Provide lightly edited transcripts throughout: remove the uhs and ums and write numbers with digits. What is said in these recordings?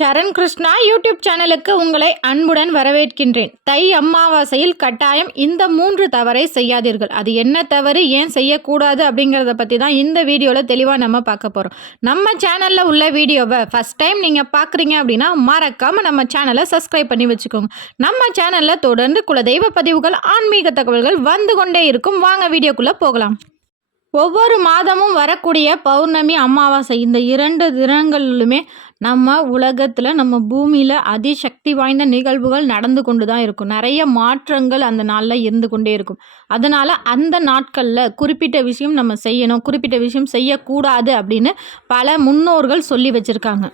சரண் Krishna YouTube சேனலுக்கு உங்களை அன்புடன் வரவேற்கின்றேன். தை அமாவாசையில் கட்டாயம் இந்த 3 தவறை செய்யாதீர்கள். அது என்ன தவறு, ஏன் செய்யக்கூடாது அப்படிங்கிறத பற்றி தான் இந்த வீடியோவில் தெளிவாக நம்ம பார்க்க போகிறோம். நம்ம சேனலில் உள்ள வீடியோவை ஃபஸ்ட் டைம் நீங்கள் பார்க்குறீங்க அப்படின்னா மறக்காமல் நம்ம சேனலை சப்ஸ்கிரைப் பண்ணி வச்சுக்கோங்க. நம்ம சேனலில் தொடர்ந்து குலதெய்வ பதிவுகள், ஆன்மீக தகவல்கள் வந்து கொண்டே இருக்கும். வாங்க வீடியோக்குள்ளே போகலாம். ஒவ்வொரு மாதமும் வரக்கூடிய பௌர்ணமி, அமாவாசை இந்த 2 தினங்களிலுமே நம்ம உலகத்தில், நம்ம பூமியில் அதிசக்தி வாய்ந்த நிகழ்வுகள் நடந்து கொண்டு தான் இருக்கும். நிறைய மாற்றங்கள் அந்த நாளில் இருந்து கொண்டே இருக்கும். அதனால் அந்த நாட்களில் குறிப்பிட்ட விஷயம் நம்ம செய்யணும், குறிப்பிட்ட விஷயம் செய்யக்கூடாது அப்படின்னு பல முன்னோர்கள் சொல்லி வச்சுருக்காங்க.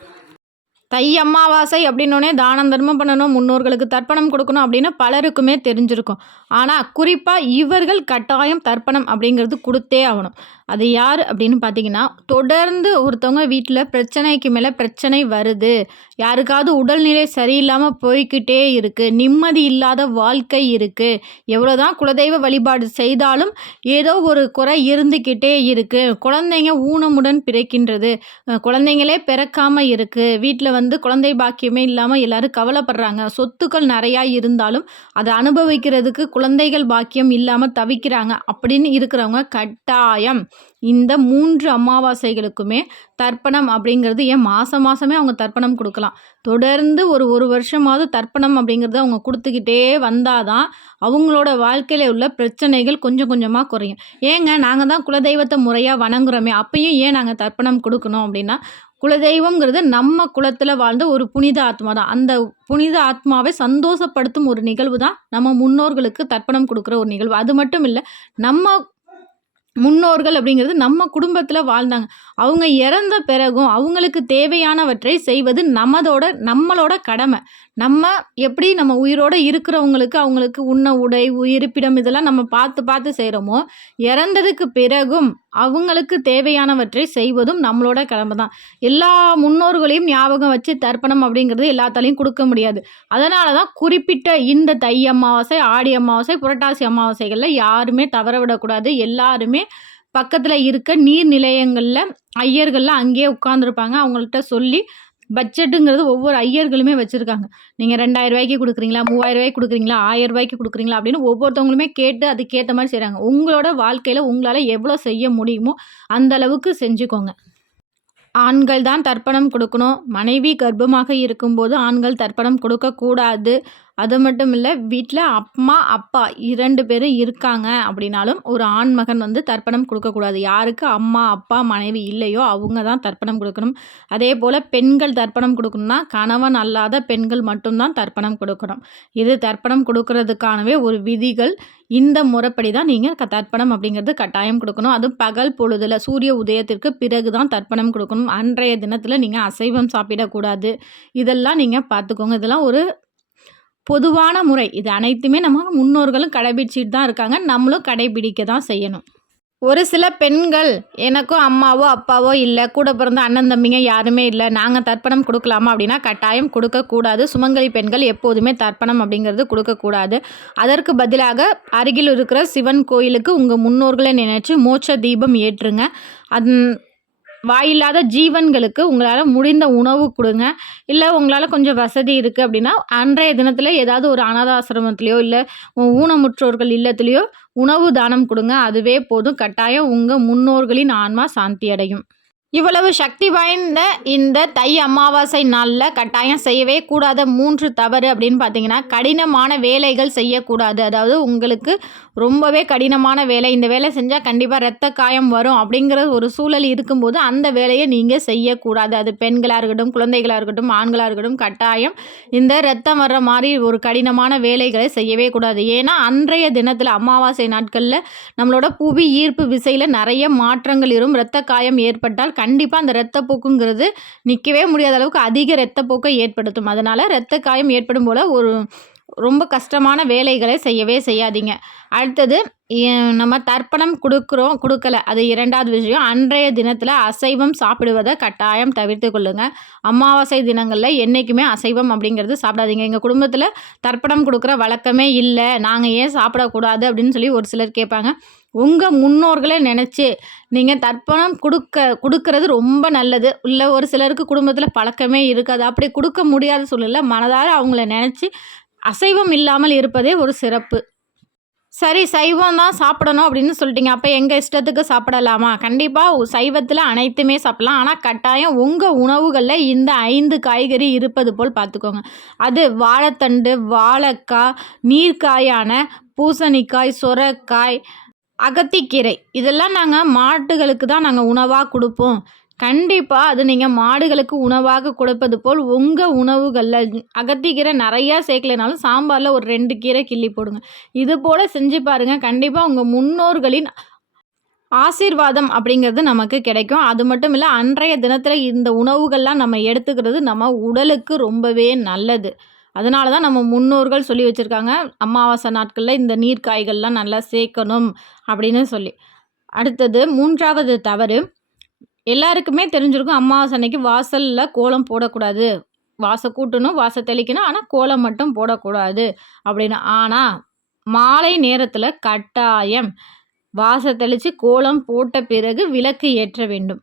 தை அமாவாசை அப்படின்னோடனே தானம் தர்மம் பண்ணணும், முன்னோர்களுக்கு தர்ப்பணம் கொடுக்கணும் அப்படின்னு பலருக்குமே தெரிஞ்சிருக்கும். ஆனால் குறிப்பாக இவர்கள் கட்டாயம் தர்ப்பணம் அப்படிங்கிறது கொடுத்தே ஆகணும். அது யார் அப்படின்னு பார்த்தீங்கன்னா, தொடர்ந்து ஒருத்தவங்க வீட்டில் பிரச்சனைக்கு மேலே பிரச்சனை வருது, யாருக்காவது உடல்நிலை சரியில்லாமல் போய்கிட்டே இருக்குது, நிம்மதி இல்லாத வாழ்க்கை இருக்குது, எவ்வளோதான் குலதெய்வ வழிபாடு செய்தாலும் ஏதோ ஒரு குறை இருந்துக்கிட்டே இருக்குது, குழந்தைங்க ஊனமுடன் பிறக்கின்றது, குழந்தைங்களே பிறக்காமல் இருக்குது, வீட்டில் குழந்தை பாக்கியமே இல்லாமல் எல்லாரும் கவலைப்படுறாங்க, சொத்துக்கள் நிறையா இருந்தாலும் அதை அனுபவிக்கிறதுக்கு குழந்தைகள் பாக்கியம் இல்லாமல் தவிக்கிறாங்க அப்படின்னு இருக்கிறவங்க கட்டாயம் இந்த 3 அமாவாசைகளுக்குமே தர்ப்பணம் அப்படிங்கிறது, ஏன் மாதமே அவங்க தர்ப்பணம் கொடுக்கலாம். தொடர்ந்து ஒரு வருஷமாவது தர்ப்பணம் அப்படிங்கிறது அவங்க கொடுத்துக்கிட்டே வந்தாதான் அவங்களோட வாழ்க்கையில் உள்ள பிரச்சனைகள் கொஞ்சம் கொஞ்சமாக குறையும். ஏங்க நாங்கள் தான் குலதெய்வத்தை முறையாக வணங்குறோமே, அப்பயும் ஏன் நாங்கள் தர்ப்பணம் கொடுக்கணும் அப்படின்னா, குலதெய்வம்ங்கிறது நம்ம குலத்தில் வாழ்ந்த ஒரு புனித ஆத்மா தான். அந்த புனித ஆத்மாவை சந்தோஷப்படுத்தும் ஒரு நிகழ்வு தான் நம்ம முன்னோர்களுக்கு தர்ப்பணம் கொடுக்குற ஒரு நிகழ்வு. அது மட்டும் இல்லை, நம்ம முன்னோர்கள் அப்படிங்கிறது நம்ம குடும்பத்தில் வாழ்ந்தாங்க. அவங்க இறந்த பிறகும் அவங்களுக்கு தேவையானவற்றை செய்வது நம்மளோட கடமை. நம்ம எப்படி நம்ம உயிரோடு இருக்கிறவங்களுக்கு அவங்களுக்கு உண்ண உடை, இருப்பிடம் இதெல்லாம் நம்ம பார்த்து செய்கிறோமோ, இறந்ததுக்கு பிறகும் அவங்களுக்கு தேவையானவற்றை செய்வதும் நம்மளோட கடமை தான். எல்லா முன்னோர்களையும் ஞாபகம் வச்சு தர்ப்பணம் அப்படிங்கிறது எல்லாத்தாலையும் கொடுக்க முடியாது. அதனால தான் குறிப்பிட்ட இந்த தை அமாவாசை, ஆடி அமாவாசை, புரட்டாசி அமாவாசைகளில் யாருமே தவற விடக்கூடாது. எல்லாருமே பக்கத்தில் இருக்க நீர் நிலையங்களில் ஐயர்கள்லாம் அங்கேயே உட்காந்துருப்பாங்க. அவங்கள்ட்ட சொல்லி பட்ஜெட்டுங்கிறது ஒவ்வொரு ஐயர்களுமே வச்சுருக்காங்க. நீங்கள் 2000 ரூபாய்க்கு கொடுக்குறீங்களா, 3000 ரூபாய்க்கு கொடுக்குறீங்களா, 1000 ரூபாய்க்கு கொடுக்குறீங்களா அப்படின்னு ஒவ்வொருத்தவங்களுமே கேட்டு அதுக்கேற்ற மாதிரி செய்கிறாங்க. உங்களோட வாழ்க்கையில் உங்களால் எவ்வளோ செய்ய முடியுமோ அந்த அளவுக்கு செஞ்சுக்கோங்க. ஆண்கள் தான் தர்ப்பணம் கொடுக்கணும். மனைவி கர்ப்பமாக இருக்கும்போது ஆண்கள் தர்ப்பணம் கொடுக்கக்கூடாது. அது மட்டும் இல்லை, வீட்டில் அம்மா அப்பா 2 பேரும் இருக்காங்க அப்படின்னாலும் ஒரு ஆண் மகன் தர்ப்பணம் கொடுக்கக்கூடாது. யாருக்கு அம்மா அப்பா மனைவி இல்லையோ அவங்க தான் தர்ப்பணம் கொடுக்கணும். அதே போல் பெண்கள் தர்ப்பணம் கொடுக்கணும்னா கணவன் அல்லாத பெண்கள் மட்டும்தான் தர்ப்பணம் கொடுக்கணும். இது தர்ப்பணம் கொடுக்கறதுக்கானவே ஒரு விதிகள். இந்த முறைப்படி தான் நீங்கள் தர்ப்பணம் அப்படிங்கிறது கட்டாயம் கொடுக்கணும். அதுவும் பகல் பொழுதில் சூரிய உதயத்திற்கு பிறகு தான் தர்ப்பணம் கொடுக்கணும். அன்றைய தினத்தில் நீங்கள் அசைவம் சாப்பிடக்கூடாது. இதெல்லாம் நீங்கள் பார்த்துக்கோங்க. இதெல்லாம் ஒரு பொதுவான முறை. இது அனைத்துமே நம்ம முன்னோர்களும் கடைபிடிச்சிட்டு தான் இருக்காங்க, நம்மளும் கடைபிடிக்க தான் செய்யணும். ஒரு சில பெண்கள், எனக்கும் அம்மாவோ அப்பாவோ இல்லை, கூட பிறந்த அண்ணன் தம்பிங்க யாருமே இல்லை, நாங்கள் தர்ப்பணம் கொடுக்கலாமா அப்படின்னா கட்டாயம் கொடுக்கக்கூடாது. சுமங்கலி பெண்கள் எப்போதுமே தர்ப்பணம் அப்படிங்கிறது கொடுக்கக்கூடாது. அதற்கு பதிலாக அருகில் இருக்கிற சிவன் கோயிலுக்கு உங்கள் முன்னோர்களை நினைச்சு மோட்ச தீபம் ஏற்றுங்க. வாயில்லாத ஜீவன்களுக்கு உங்களால் முடிந்த உணவு கொடுங்க. இல்லை உங்களால் கொஞ்சம் வசதி இருக்குது அப்படின்னா அன்றைய தினத்தில் ஏதாவது ஒரு அனாதாசிரமத்துலேயோ இல்லை ஊனமுற்றோர்கள் இல்லத்துலேயோ உணவு தானம் கொடுங்க. அதுவே போதும். கட்டாயம் உங்கள் முன்னோர்களின் ஆன்மா சாந்தி அடையும். இவ்வளவு சக்தி வாய்ந்த இந்த தை அமாவாசை நாளில் கட்டாயம் செய்யவே கூடாத 3 தவறு அப்படின்னு பார்த்தீங்கன்னா, கடினமான வேலைகள் செய்யக்கூடாது. அதாவது உங்களுக்கு ரொம்பவே கடினமான வேலை, இந்த வேலை செஞ்சால் கண்டிப்பாக இரத்த காயம் வரும் அப்படிங்கிற ஒரு சூழல் இருக்கும்போது அந்த வேலையை நீங்கள் செய்யக்கூடாது. அது பெண்களாக இருக்கட்டும், குழந்தைகளாக இருக்கட்டும், ஆண்களாக இருக்கட்டும், கட்டாயம் இந்த இரத்தம் வர்ற மாதிரி ஒரு கடினமான வேலைகளை செய்யவே கூடாது. ஏன்னா அன்றைய தினத்தில் அமாவாசை நாட்களில் நம்மளோட புவி ஈர்ப்பு விசையில் நிறைய மாற்றங்கள் இருக்கும். இரத்த காயம் ஏற்பட்டால் கண்டிப்பாக அந்த இரத்தப்போக்குங்கிறது நிற்கவே முடியாத அளவுக்கு அதிக இரத்தப்போக்கை ஏற்படுத்தும். அதனால் இரத்த காயம் ஏற்படும் போல் ரொம்ப கஷ்டமான வேலைகளை செய்யவே செய்யாதீங்க. அடுத்தது, நம்ம தர்ப்பணம் கொடுக்கல, அது 2வது விஷயம். அன்றைய தினத்தில் அசைவம் சாப்பிடுவதை கட்டாயம் தவிர்த்து கொள்ளுங்கள். அமாவாசை தினங்களில் என்றைக்குமே அசைவம் அப்படிங்கிறது சாப்பிடாதீங்க. எங்கள் குடும்பத்தில் தர்ப்பணம் கொடுக்குற வழக்கமே இல்லை, நாங்கள் ஏன் சாப்பிடக்கூடாது அப்படின்னு சொல்லி ஒரு சிலர் கேட்பாங்க. உங்கள் முன்னோர்களை நினச்சி நீங்கள் தர்ப்பணம் கொடுக்கறது ரொம்ப நல்லது. இல்லை ஒரு சிலருக்கு குடும்பத்தில் பழக்கமே இருக்காது. அப்படி கொடுக்க முடியாத சூழ்நிலை மனதார அவங்கள நினச்சி அசைவம் இல்லாமல் இருப்பதே ஒரு சிறப்பு. சரி, சைவம் தான் சாப்பிடணும் அப்படின்னு சொல்லிட்டீங்க. அப்போ எங்கள் இஷ்டத்துக்கு சாப்பிடலாமா? கண்டிப்பாக சைவத்தில் அனைத்துமே சாப்பிடலாம். ஆனால் கட்டாயம் உங்கள் உணவுகளில் இந்த 5 காய்கறி இருப்பது போல் பார்த்துக்கோங்க. அது வாழைத்தண்டு, வாழைக்காய், நீர்க்காயான பூசணிக்காய், சொரக்காய், அகத்திக்கீரை இதெல்லாம் நாங்கள் மாட்டுகளுக்கு தான் நாங்கள் உணவாக கொடுப்போம். கண்டிப்பாக அது நீங்கள் மாடுகளுக்கு உணவாக கொடுப்பது போல் உங்கள் உணவுகளில் அகத்திக்கீரை நிறையா சேர்க்கலைனாலும் சாம்பாரில் ஒரு 2 கீரை கிள்ளி போடுங்க. இது போல் செஞ்சு பாருங்கள். கண்டிப்பாக உங்கள் முன்னோர்களின் ஆசீர்வாதம் அப்படிங்கிறது நமக்கு கிடைக்கும். அது மட்டும் இல்லை, அன்றைய தினத்தில் இந்த உணவுகள்லாம் நம்ம எடுத்துக்கிறது நம்ம உடலுக்கு ரொம்பவே நல்லது. அதனால தான் நம்ம முன்னோர்கள் சொல்லி வச்சுருக்காங்க, அமாவாசை நாட்களில் இந்த நீர்க்காய்கள்லாம் நல்லா சேர்க்கணும் அப்படின்னு சொல்லி. அடுத்தது 3வது தவறு, எல்லாருக்குமே தெரிஞ்சிருக்கும், அமாவாசை அன்னைக்கு வாசலில் கோலம் போடக்கூடாது. வாசல் கூட்டணும், வாசல் தெளிக்கணும், ஆனால் கோலம் மட்டும் போடக்கூடாது அப்படின்னு. ஆனால் மாலை நேரத்தில் கட்டாயம் வாசல் தெளித்து கோலம் போட்ட பிறகு விளக்கு ஏற்ற வேண்டும்.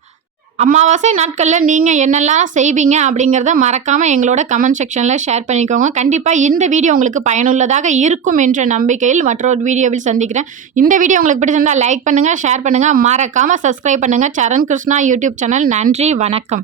அமாவாசை நாட்களில் நீங்கள் என்னெல்லாம் செய்வீங்க அப்படிங்கிறத மறக்காமல் எங்களோட கமெண்ட் செக்ஷனில் ஷேர் பண்ணிக்கோங்க. கண்டிப்பாக இந்த வீடியோ உங்களுக்கு பயனுள்ளதாக இருக்கும் என்ற நம்பிக்கையில் மற்றொரு வீடியோவில் சந்திக்கிறேன். இந்த வீடியோ உங்களுக்கு பிடிச்சிருந்தால் லைக் பண்ணுங்கள், ஷேர் பண்ணுங்கள், மறக்காமல் சப்ஸ்கிரைப் பண்ணுங்கள். சரண் கிருஷ்ணா யூடியூப் சேனல். நன்றி, வணக்கம்.